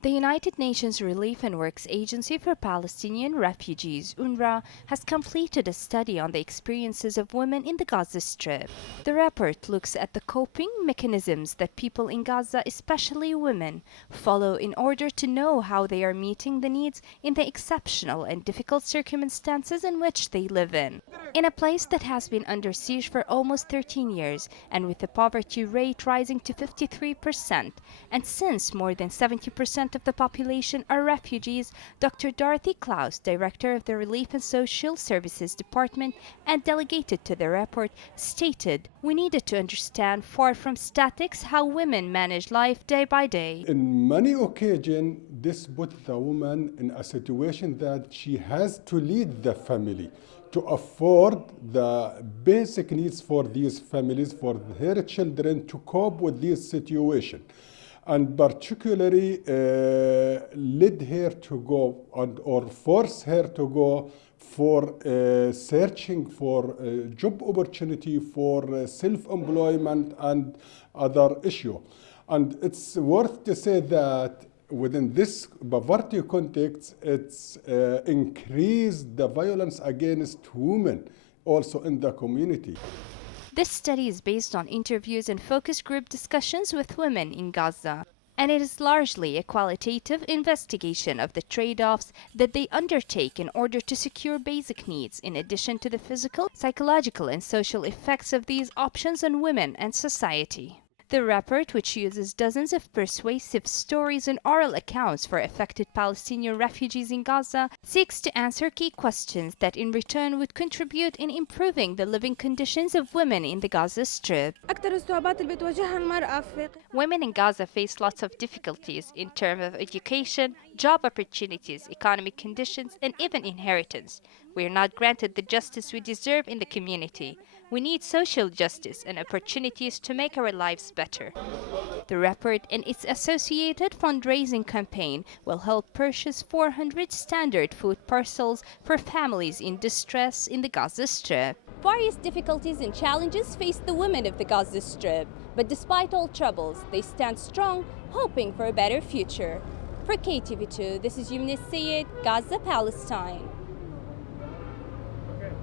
The United Nations Relief and Works Agency for Palestinian Refugees, UNRWA, has completed a study on the experiences of women in the Gaza Strip. The report looks at the coping mechanisms that people in Gaza, especially women, follow in order to know how they are meeting the needs in the exceptional and difficult circumstances in which they live in. In a place that has been under siege for almost 13 years, and with the poverty rate rising to 53%, and since more than 70% of the population are refugees, Dr. Dorothy Klaus, director of the Relief and Social Services Department and delegated to the report, stated, "We needed to understand, far from statics, how women manage life day by day." In many occasions, this puts the woman in a situation that she has to lead the family to afford the basic needs for these families, for her children to cope with this situation. And particularly led her to go or force her to go for searching for job opportunity, for self-employment and other issue. And it's worth to say that within this poverty context, it's increased the violence against women also in the community. This study is based on interviews and focus group discussions with women in Gaza, and it is largely a qualitative investigation of the trade-offs that they undertake in order to secure basic needs, in addition to the physical, psychological, and social effects of these options on women and society. The report, which uses dozens of persuasive stories and oral accounts for affected Palestinian refugees in Gaza, seeks to answer key questions that in return would contribute in improving the living conditions of women in the Gaza Strip. Women in Gaza face lots of difficulties in terms of education, job opportunities, economic conditions, and even inheritance. We are not granted the justice we deserve in the community. We need social justice and opportunities to make our lives better. The report and its associated fundraising campaign will help purchase 400 standard food parcels for families in distress in the Gaza Strip. Various difficulties and challenges face the women of the Gaza Strip, but despite all troubles, they stand strong, hoping for a better future. For KTV2, this is Youmna, Gaza, Palestine.